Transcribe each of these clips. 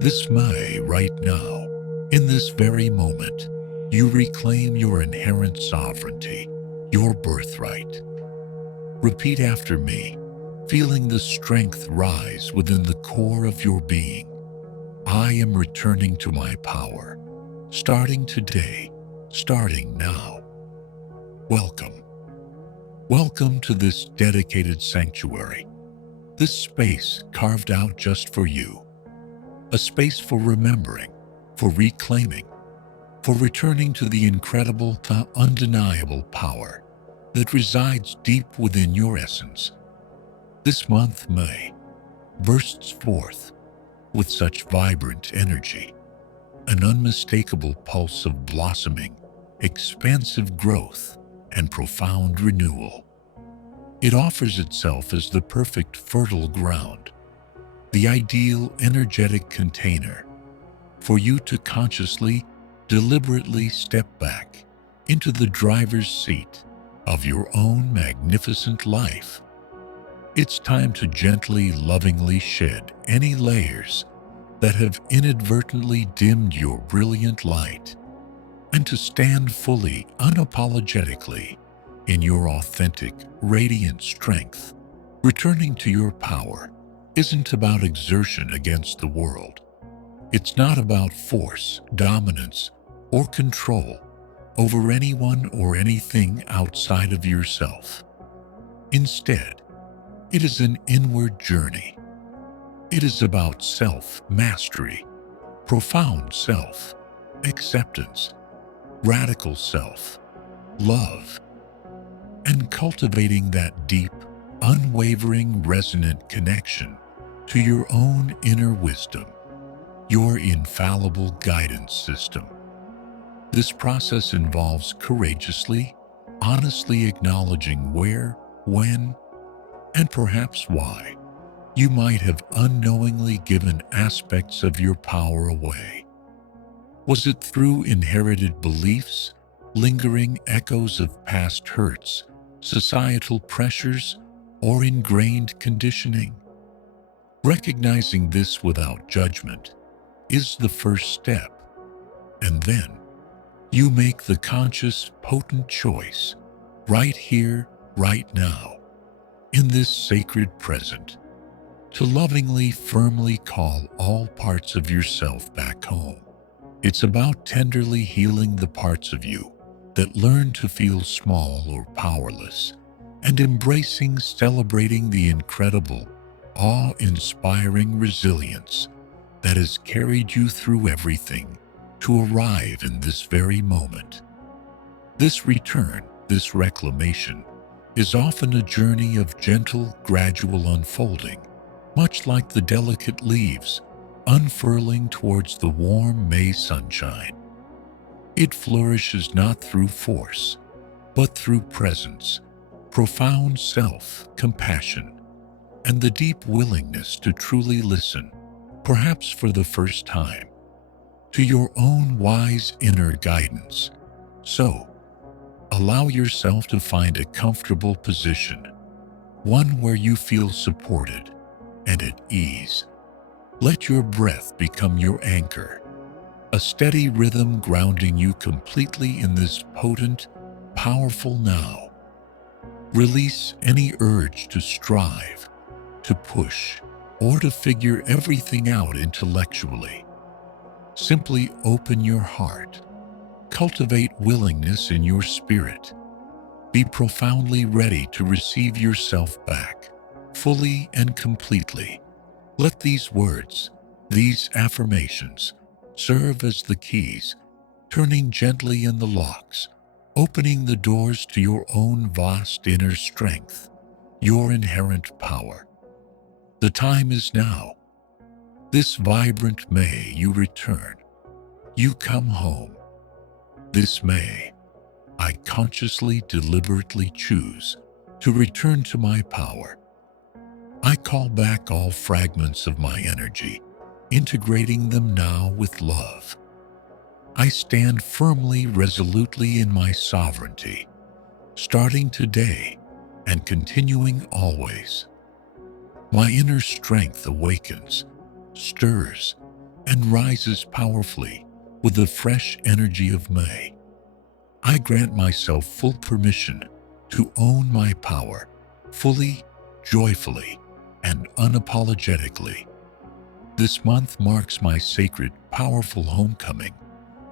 This May, right now, in this very moment, you reclaim your inherent sovereignty, your birthright. Repeat after me, feeling the strength rise within the core of your being. I am returning to my power, starting today, starting now. Welcome. Welcome to this dedicated sanctuary, this space carved out just for you. A space for remembering, for reclaiming, for returning to the incredible, undeniable power that resides deep within your essence. This month, May, bursts forth with such vibrant energy, an unmistakable pulse of blossoming, expansive growth, and profound renewal. It offers itself as the perfect fertile ground, the ideal energetic container for you to consciously, deliberately step back into the driver's seat of your own magnificent life. It's time to gently, lovingly shed any layers that have inadvertently dimmed your brilliant light, and to stand fully, unapologetically in your authentic, radiant strength. Returning to your power isn't about exertion against the world. It's not about force, dominance, or control over anyone or anything outside of yourself. Instead, it is an inward journey. It is about self-mastery, profound self-acceptance, radical self-love, and cultivating that deep, unwavering, resonant connection to your own inner wisdom, your infallible guidance system. This process involves courageously, honestly acknowledging where, when, and perhaps why you might have unknowingly given aspects of your power away. Was it through inherited beliefs, lingering echoes of past hurts, societal pressures, or ingrained conditioning? Recognizing this without judgment is the first step, and then you make the conscious, potent choice, right here, right now, in this sacred present, to lovingly, firmly call all parts of yourself back home. It's about tenderly healing the parts of you that learn to feel small or powerless, and embracing, celebrating the incredible, awe-inspiring resilience that has carried you through everything to arrive in this very moment. This return, this reclamation, is often a journey of gentle, gradual unfolding, much like the delicate leaves unfurling towards the warm May sunshine. It flourishes not through force, but through presence, profound self-compassion, and the deep willingness to truly listen, perhaps for the first time, to your own wise inner guidance. So, allow yourself to find a comfortable position, one where you feel supported and at ease. Let your breath become your anchor, a steady rhythm grounding you completely in this potent, powerful now. Release any urge to strive, to push, or to figure everything out intellectually. Simply open your heart. Cultivate willingness in your spirit. Be profoundly ready to receive yourself back, fully and completely. Let these words, these affirmations, serve as the keys, turning gently in the locks, opening the doors to your own vast inner strength, your inherent power. The time is now. This vibrant May you return. You come home. This May, I consciously, deliberately choose to return to my power. I call back all fragments of my energy, integrating them now with love. I stand firmly, resolutely in my sovereignty, starting today and continuing always. My inner strength awakens, stirs, and rises powerfully with the fresh energy of May. I grant myself full permission to own my power fully, joyfully, and unapologetically. This month marks my sacred, powerful homecoming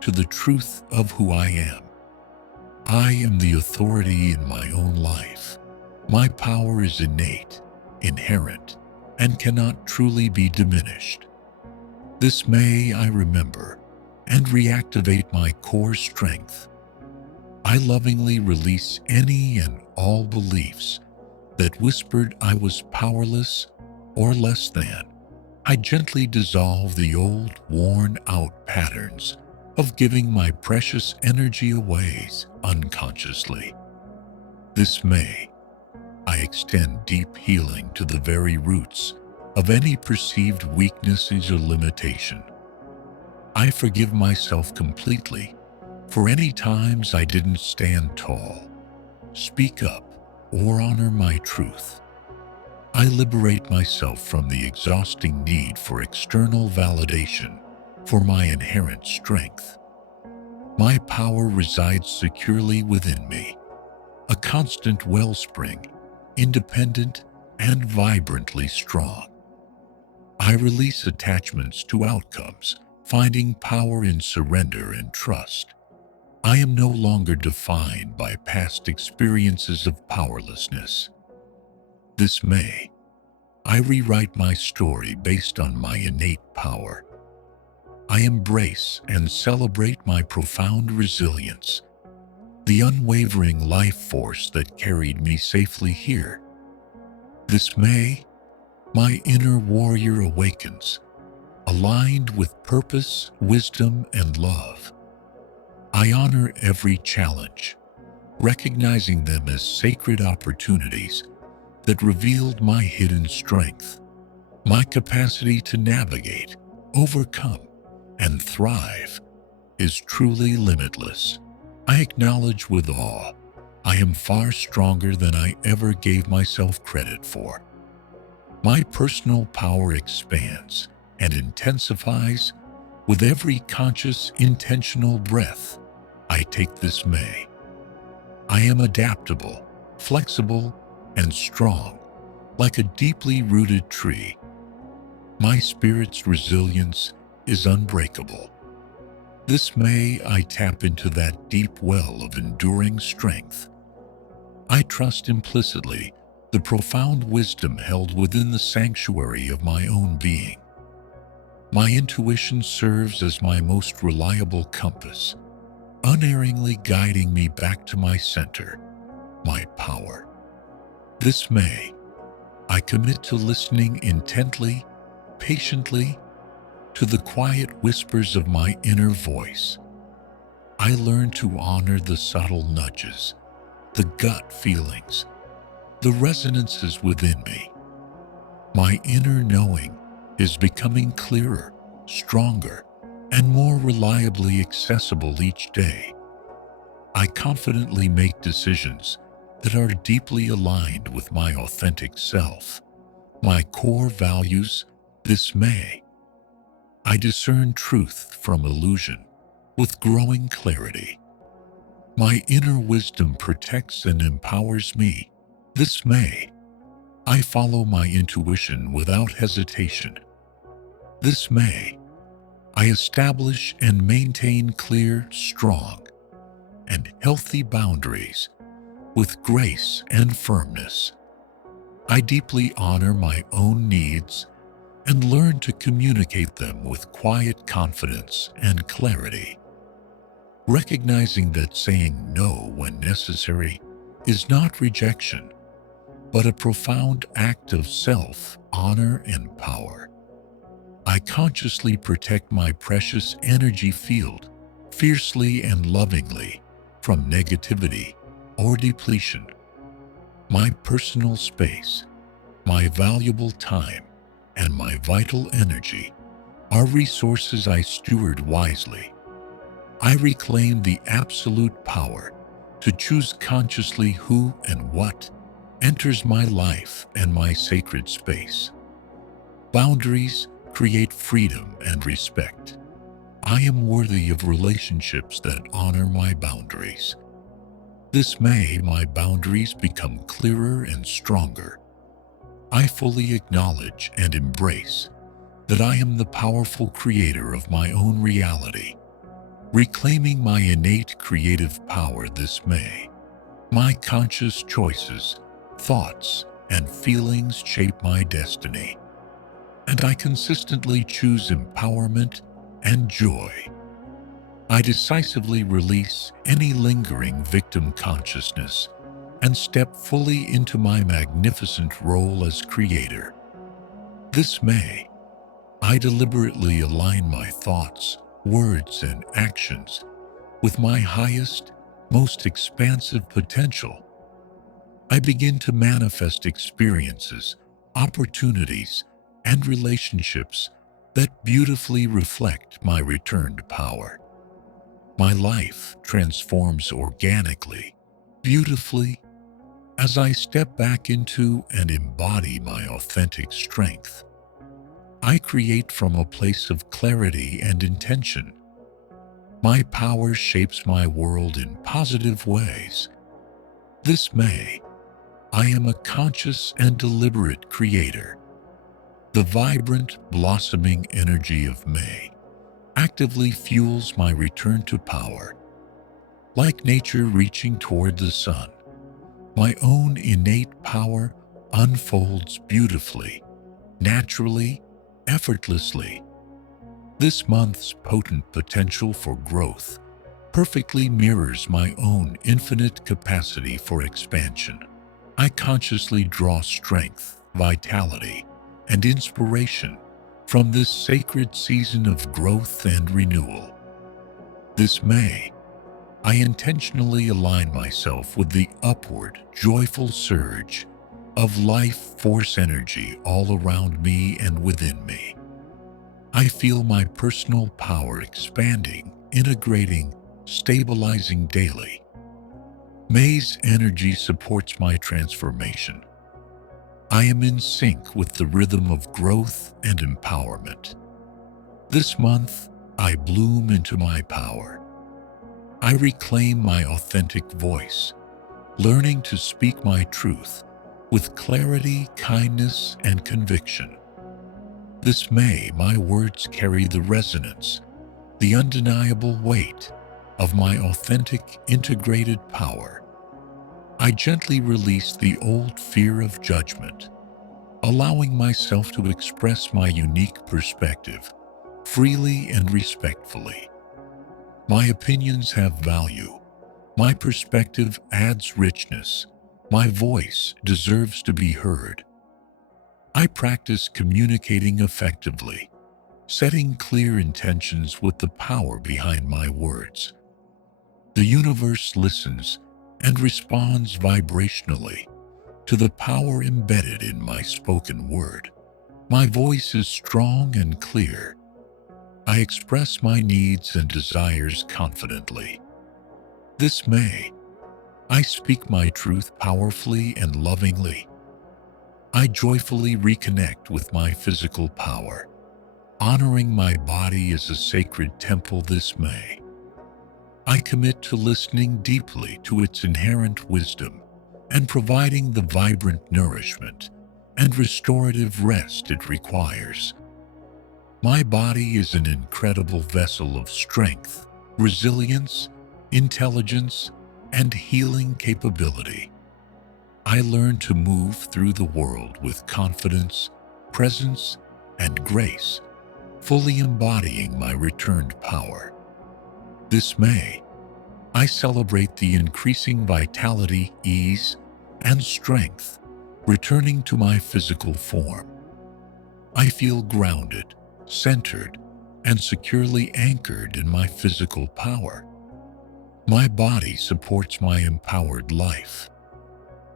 to the truth of who I am. I am the authority in my own life. My power is innate, inherent, and cannot truly be diminished. This May I remember and reactivate my core strength. I lovingly release any and all beliefs that whispered I was powerless or less than. I gently dissolve the old, worn-out patterns of giving my precious energy away unconsciously. This May, I extend deep healing to the very roots of any perceived weaknesses or limitation. I forgive myself completely for any times I didn't stand tall, speak up, or honor my truth. I liberate myself from the exhausting need for external validation for my inherent strength. My power resides securely within me, a constant wellspring, independent and vibrantly strong. I release attachments to outcomes, finding power in surrender and trust. I am no longer defined by past experiences of powerlessness. This May, I rewrite my story based on my innate power. I embrace and celebrate my profound resilience, the unwavering life force that carried me safely here. This May, my inner warrior awakens, aligned with purpose, wisdom, and love. I honor every challenge, recognizing them as sacred opportunities that revealed my hidden strength. My capacity to navigate, overcome, and thrive is truly limitless. I acknowledge with awe, I am far stronger than I ever gave myself credit for. My personal power expands and intensifies with every conscious, intentional breath I take this May. I am adaptable, flexible, and strong, like a deeply rooted tree. My spirit's resilience is unbreakable. This May, I tap into that deep well of enduring strength. I trust implicitly the profound wisdom held within the sanctuary of my own being. My intuition serves as my most reliable compass, unerringly guiding me back to my center, my power. This May, I commit to listening intently, patiently, to the quiet whispers of my inner voice. I learn to honor the subtle nudges, the gut feelings, the resonances within me. My inner knowing is becoming clearer, stronger, and more reliably accessible each day. I confidently make decisions that are deeply aligned with my authentic self, my core values. This May, I discern truth from illusion with growing clarity. My inner wisdom protects and empowers me. This May, I follow my intuition without hesitation. This May, I establish and maintain clear, strong, and healthy boundaries with grace and firmness. I deeply honor my own needs and learn to communicate them with quiet confidence and clarity. Recognizing that saying no when necessary is not rejection, but a profound act of self-honor and power. I consciously protect my precious energy field, fiercely and lovingly, from negativity or depletion. My personal space, my valuable time, and my vital energy are resources I steward wisely. I reclaim the absolute power to choose consciously who and what enters my life and my sacred space. Boundaries create freedom and respect. I am worthy of relationships that honor my boundaries. This May, my boundaries become clearer and stronger. I fully acknowledge and embrace that I am the powerful creator of my own reality, reclaiming my innate creative power this May. My conscious choices, thoughts, and feelings shape my destiny, and I consistently choose empowerment and joy. I decisively release any lingering victim consciousness and step fully into my magnificent role as creator. This May, I deliberately align my thoughts, words, and actions with my highest, most expansive potential. I begin to manifest experiences, opportunities, and relationships that beautifully reflect my returned power. My life transforms organically, beautifully, as I step back into and embody my authentic strength. I create from a place of clarity and intention. My power shapes my world in positive ways. This May, I am a conscious and deliberate creator. The vibrant, blossoming energy of May actively fuels my return to power. Like nature reaching toward the sun, my own innate power unfolds beautifully, naturally, effortlessly. This month's potent potential for growth perfectly mirrors my own infinite capacity for expansion. I consciously draw strength, vitality, and inspiration from this sacred season of growth and renewal. This May, I intentionally align myself with the upward, joyful surge of life force energy all around me and within me. I feel my personal power expanding, integrating, stabilizing daily. May's energy supports my transformation. I am in sync with the rhythm of growth and empowerment. This month, I bloom into my power. I reclaim my authentic voice, learning to speak my truth with clarity, kindness, and conviction. This May, my words carry the resonance, the undeniable weight of my authentic, integrated power. I gently release the old fear of judgment, allowing myself to express my unique perspective freely and respectfully. My opinions have value. My perspective adds richness. My voice deserves to be heard. I practice communicating effectively, setting clear intentions with the power behind my words. The universe listens and responds vibrationally to the power embedded in my spoken word. My voice is strong and clear. I express my needs and desires confidently. This May, I speak my truth powerfully and lovingly. I joyfully reconnect with my physical power, honoring my body as a sacred temple this May. I commit to listening deeply to its inherent wisdom and providing the vibrant nourishment and restorative rest it requires. My body is an incredible vessel of strength, resilience, intelligence, and healing capability. I learn to move through the world with confidence, presence, and grace, fully embodying my returned power. This May, I celebrate the increasing vitality, ease, and strength returning to my physical form. I feel grounded, centered, and securely anchored in my physical power. My body supports my empowered life.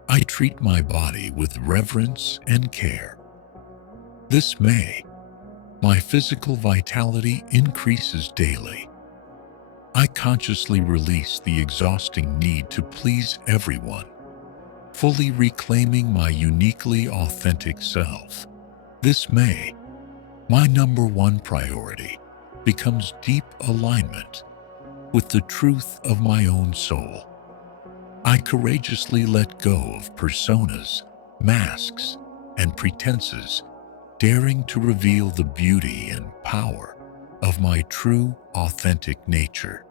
I treat my body with reverence and care. This May, my physical vitality increases daily. I consciously release the exhausting need to please everyone, fully reclaiming my uniquely authentic self. This May, My number one priority becomes deep alignment with the truth of my own soul. I courageously let go of personas, masks, and pretenses, daring to reveal the beauty and power of my true, authentic nature.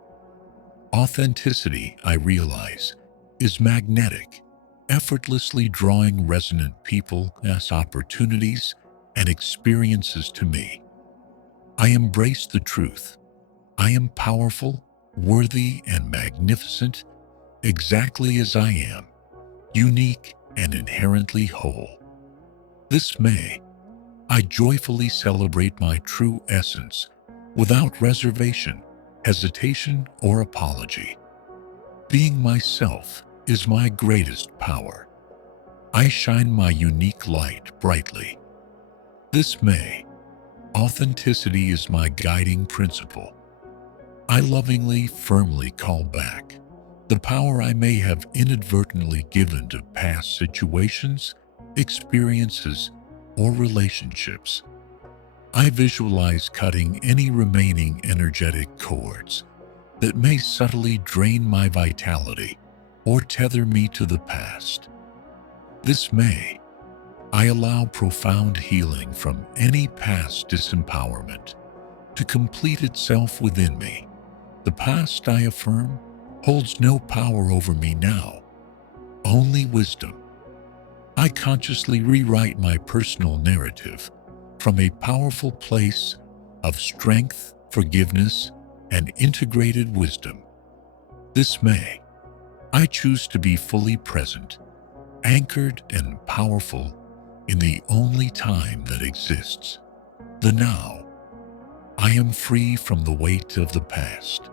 Authenticity, I realize, is magnetic, effortlessly drawing resonant people as opportunities and experiences to me. I embrace the truth. I am powerful, worthy, and magnificent, exactly as I am, unique and inherently whole. This May, I joyfully celebrate my true essence without reservation, hesitation, or apology. Being myself is my greatest power. I shine my unique light brightly. This May, authenticity is my guiding principle. I lovingly, firmly call back the power I may have inadvertently given to past situations, experiences, or relationships. I visualize cutting any remaining energetic cords that may subtly drain my vitality or tether me to the past. This May, I allow profound healing from any past disempowerment to complete itself within me. The past, I affirm, holds no power over me now, only wisdom. I consciously rewrite my personal narrative from a powerful place of strength, forgiveness, and integrated wisdom. This May, I choose to be fully present, anchored and powerful in the only time that exists, the now. I am free from the weight of the past.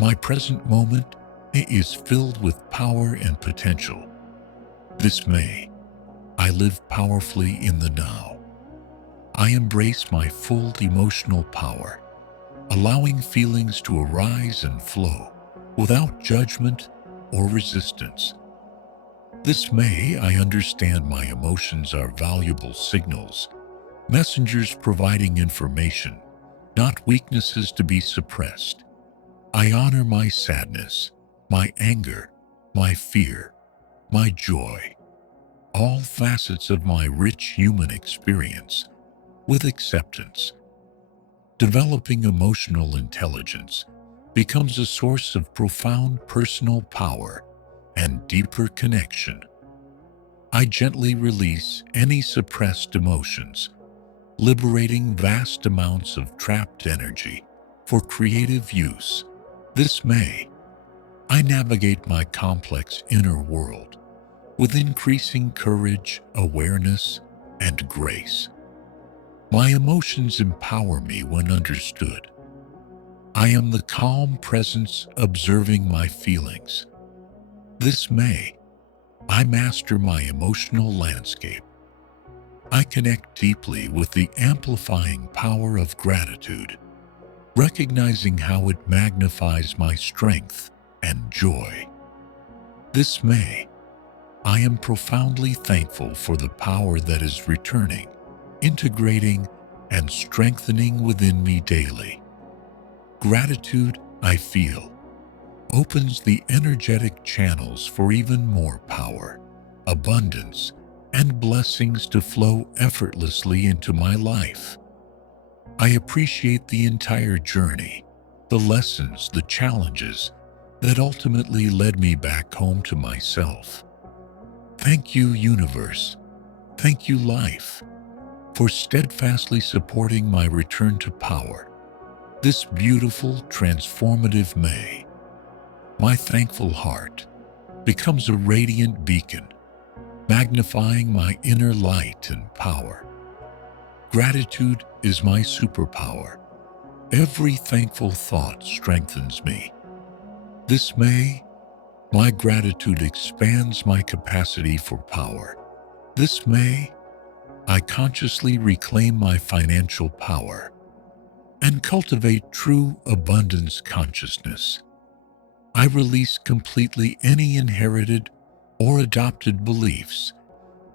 My present moment is filled with power and potential. This May, I live powerfully in the now. I embrace my full emotional power, allowing feelings to arise and flow without judgment or resistance. This May, I understand my emotions are valuable signals, messengers providing information, not weaknesses to be suppressed. I honor my sadness, my anger, my fear, my joy, all facets of my rich human experience, with acceptance. Developing emotional intelligence becomes a source of profound personal power and deeper connection. I gently release any suppressed emotions, liberating vast amounts of trapped energy for creative use. This May, I navigate my complex inner world with increasing courage, awareness, and grace. My emotions empower me when understood. I am the calm presence observing my feelings. This May, I master my emotional landscape. I connect deeply with the amplifying power of gratitude, recognizing how it magnifies my strength and joy. This May, I am profoundly thankful for the power that is returning, integrating, and strengthening within me daily. Gratitude, I feel, opens the energetic channels for even more power, abundance, and blessings to flow effortlessly into my life. I appreciate the entire journey, the lessons, the challenges that ultimately led me back home to myself. Thank you, universe. Thank you, life, for steadfastly supporting my return to power. This beautiful, transformative May, my thankful heart becomes a radiant beacon, magnifying my inner light and power. Gratitude is my superpower. Every thankful thought strengthens me. This May, my gratitude expands my capacity for power. This May, I consciously reclaim my financial power and cultivate true abundance consciousness. I release completely any inherited or adopted beliefs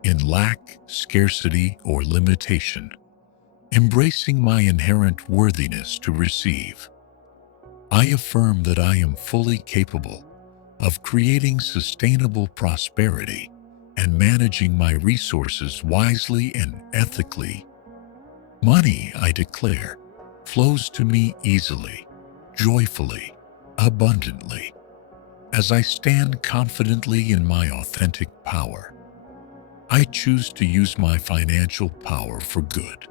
in lack, scarcity, or limitation. embracing my inherent worthiness to receive. I affirm that I am fully capable of creating sustainable prosperity and managing my resources wisely and ethically. Money, I declare, flows to me easily, joyfully, abundantly, as I stand confidently in my authentic power. I choose to use my financial power for good,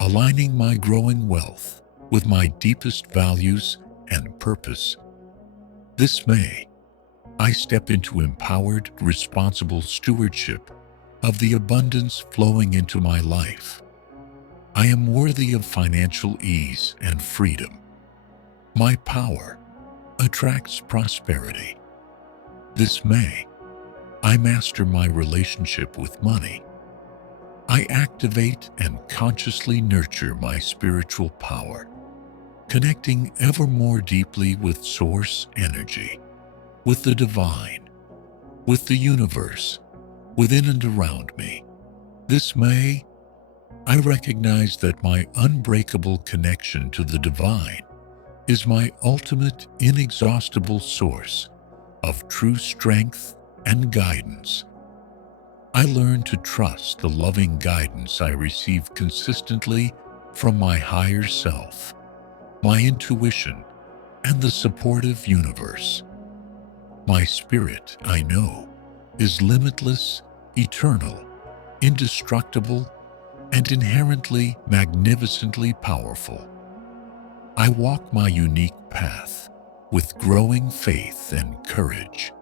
aligning my growing wealth with my deepest values and purpose. This May, I step into empowered, responsible stewardship of the abundance flowing into my life. I am worthy of financial ease and freedom. My power attracts prosperity. This May, I master my relationship with money. I activate and consciously nurture my spiritual power, connecting ever more deeply with source energy, with the divine, with the universe, within and around me. This May, I recognize that my unbreakable connection to the divine is my ultimate, inexhaustible source of true strength and guidance. I learn to trust the loving guidance I receive consistently from my higher self, my intuition, and the supportive universe. My spirit, I know, is limitless, eternal, indestructible, and inherently magnificently powerful. I walk my unique path with growing faith and courage,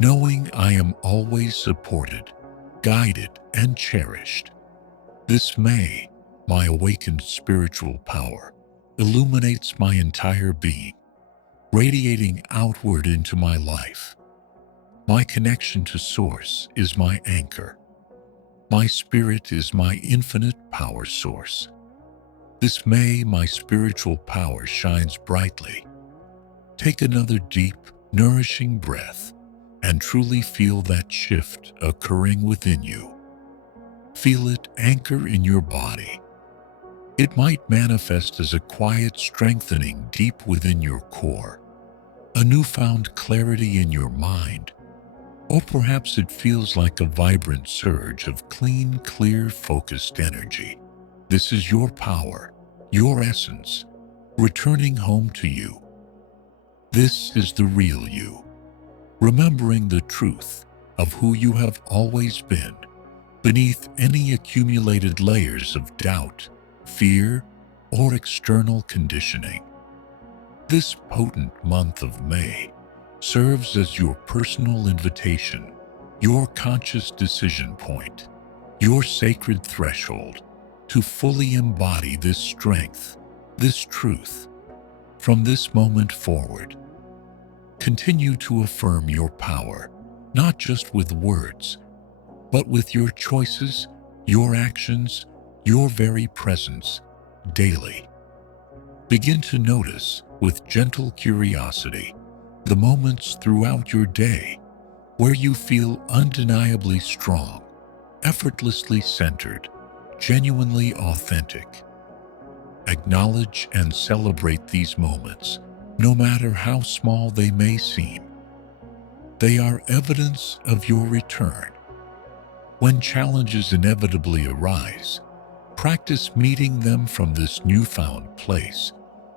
knowing I am always supported, guided, and cherished. This May, my awakened spiritual power illuminates my entire being, radiating outward into my life. My connection to Source is my anchor. My spirit is my infinite power source. This May, my spiritual power shines brightly. Take another deep, nourishing breath and truly feel that shift occurring within you. Feel it anchor in your body. It might manifest as a quiet strengthening deep within your core, a newfound clarity in your mind, or perhaps it feels like a vibrant surge of clean, clear, focused energy. This is your power, your essence, returning home to you. This is the real you, remembering the truth of who you have always been, beneath any accumulated layers of doubt, fear, or external conditioning. This potent month of May serves as your personal invitation, your conscious decision point, your sacred threshold to fully embody this strength, this truth. From this moment forward, continue to affirm your power, not just with words, but with your choices, your actions, your very presence, daily. Begin to notice, with gentle curiosity, the moments throughout your day where you feel undeniably strong, effortlessly centered, genuinely authentic. Acknowledge and celebrate these moments, no matter how small they may seem. They are evidence of your return. When challenges inevitably arise, practice meeting them from this newfound place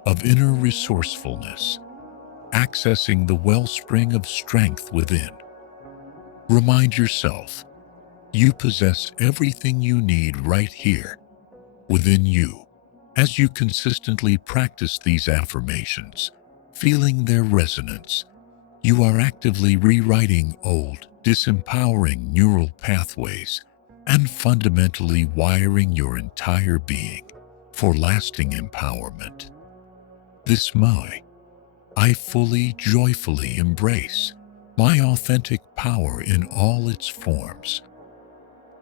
of inner resourcefulness, accessing the wellspring of strength within. Remind yourself, you possess everything you need right here, within you. As you consistently practice these affirmations, feeling their resonance, you are actively rewriting old, disempowering neural pathways and fundamentally wiring your entire being for lasting empowerment. This May, I fully, joyfully embrace my authentic power in all its forms.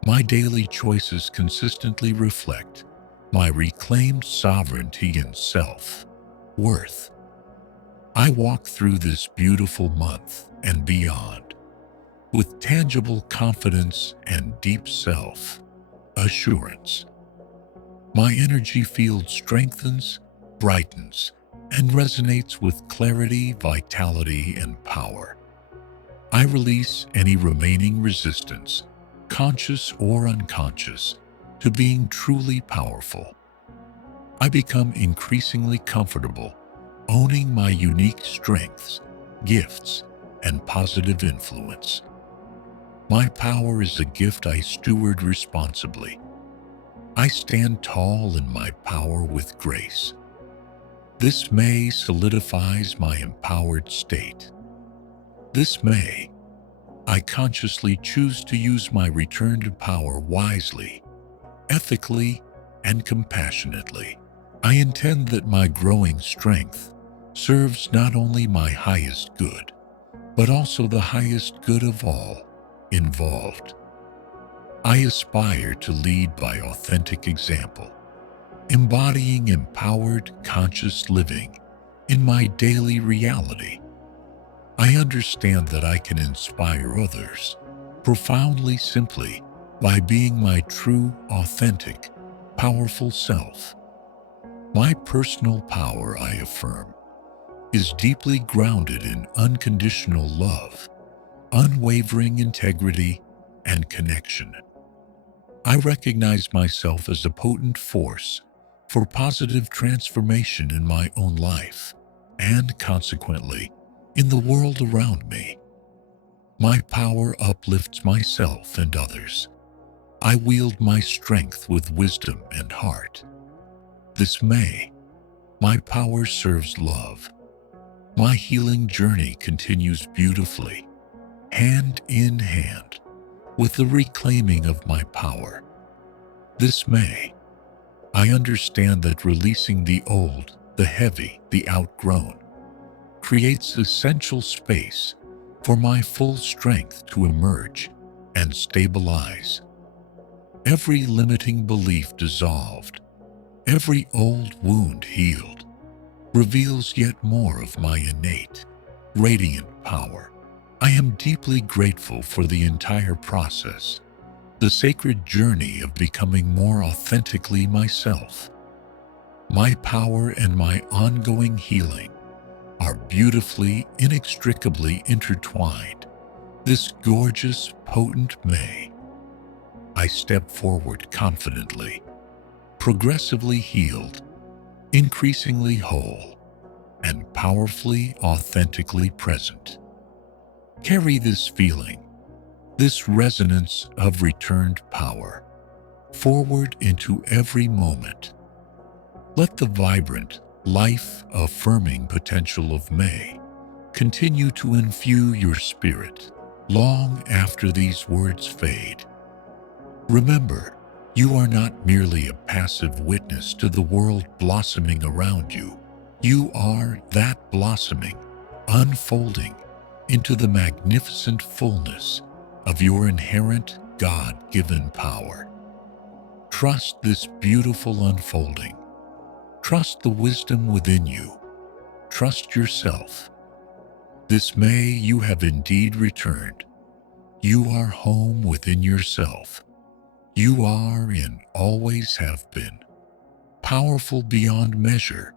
My daily choices consistently reflect my reclaimed sovereignty and self-worth. I walk through this beautiful month and beyond with tangible confidence and deep self-assurance. My energy field strengthens, brightens, and resonates with clarity, vitality, and power. I release any remaining resistance, conscious or unconscious, to being truly powerful. I become increasingly comfortable owning my unique strengths, gifts, and positive influence. My power is a gift I steward responsibly. I stand tall in my power with grace. This May solidifies my empowered state. This May, I consciously choose to use my returned power wisely, ethically, and compassionately. I intend that my growing strength serves not only my highest good, but also the highest good of all involved. I aspire to lead by authentic example, embodying empowered, conscious living in my daily reality. I understand that I can inspire others profoundly simply by being my true, authentic, powerful self. My personal power, I affirm, is deeply grounded in unconditional love, unwavering integrity, and connection. I recognize myself as a potent force for positive transformation in my own life and, consequently, in the world around me. My power uplifts myself and others. I wield my strength with wisdom and heart. This May, my power serves love. My healing journey continues beautifully, hand in hand, with the reclaiming of my power. This May, I understand that releasing the old, the heavy, the outgrown, creates essential space for my full strength to emerge and stabilize. Every limiting belief dissolved, every old wound healed, reveals yet more of my innate, radiant power. I am deeply grateful for the entire process, the sacred journey of becoming more authentically myself. My power and my ongoing healing are beautifully, inextricably intertwined. This gorgeous, potent May, I step forward confidently, progressively healed, increasingly whole, and powerfully, authentically present. Carry this feeling, this resonance of returned power, forward into every moment. Let the vibrant, life-affirming potential of May continue to infuse your spirit long after these words fade. Remember, you are not merely a passive witness to the world blossoming around you. You are that blossoming, unfolding into the magnificent fullness of your inherent God-given power. Trust this beautiful unfolding. Trust the wisdom within you. Trust yourself. This May you have indeed returned. You are home within yourself. You are and always have been powerful beyond measure.